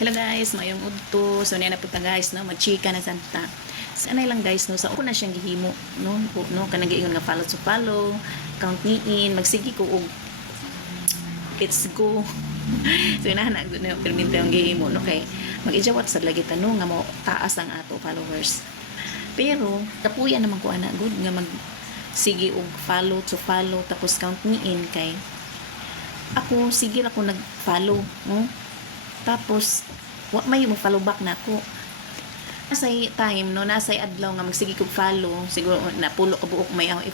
Hello guys, mayong udto. So niya na punta guys, no, magchika na santa. Sanay lang guys, no, sa ako na siyang gihimo, no, kanang giingon nga follow to follow, count me in, magsigi ko og let's go. So inahanag na perminte ang gihimo, no, kay mag-ijawat sa lagi tanong nga mo taas ang ato followers. Pero kapuya naman ko ana good nga mag sige og follow to follow tapos count me in kay ako sige ako nag-follow, no? Tapos wa may mo follow back na ako. Nasay time no, nasay adlaw nga magsige kog follow, siguro napulo ka buok may ako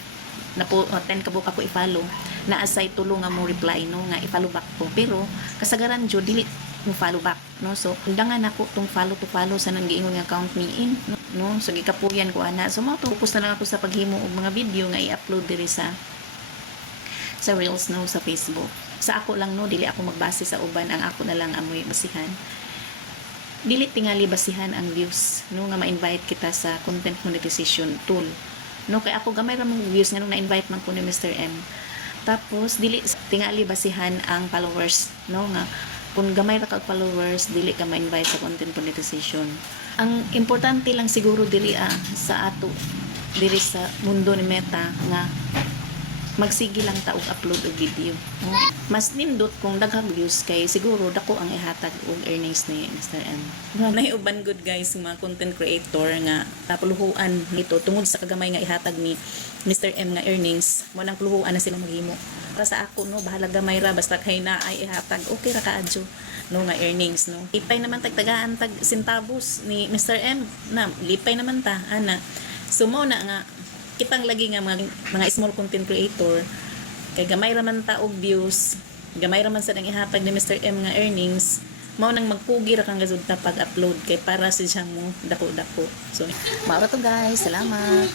napo 10 ka buok ako i-follow. Naasay tulo nga mo reply no nga i-follow back ko. Pero kasagaran jud dili mo follow back no. So undangan ako tong follow to follow sa nang giingon nga count me in no. So gikapuyan ko ana. So mao focus na lang ako sa paghimo og mga video nga i-upload diri sa Reels no sa Facebook. Sa ako lang no, dili ako magbase sa uban, ang ako na lang amoy basihan. Dili tingali basihan ang views no nga ma-invite kita sa content monetization tool. No kay ako gamay ra mong views nga nung na-invite man ko ni Mr. M. Tapos dili tingali basihan ang followers no nga kung gamay ra ka followers dili ka ma-invite sa content monetization. Ang importante lang siguro dili sa ato diri sa mundo ni Meta nga magsige lang ta og upload og video. Mas nindot kung daghang views kay siguro dako ang ihatag og earnings ni Mr. M. Naiuban good guys mga content creator nga tapuluhuan nito tungod sa kagamay nga ihatag ni Mr. M nga earnings, mo nang puluhuan na sila maghimo. Para sa ako no, bahala gamay ra basta kay na ay ihatag okay ra kaadyo no nga earnings no. Lipay naman tagtagaan tag centavos ni Mr. M na lipay naman ta ana. So mo na nga kitang lagi nga mga small content creator kay gamay raman ta og views, gamay raman sa nang ihatag ni Mr. M nga earnings, mao nang magpugi ra kang gazud ta pag-upload kay para sa siyang mo dako-dako. So mao ra to guys, salamat.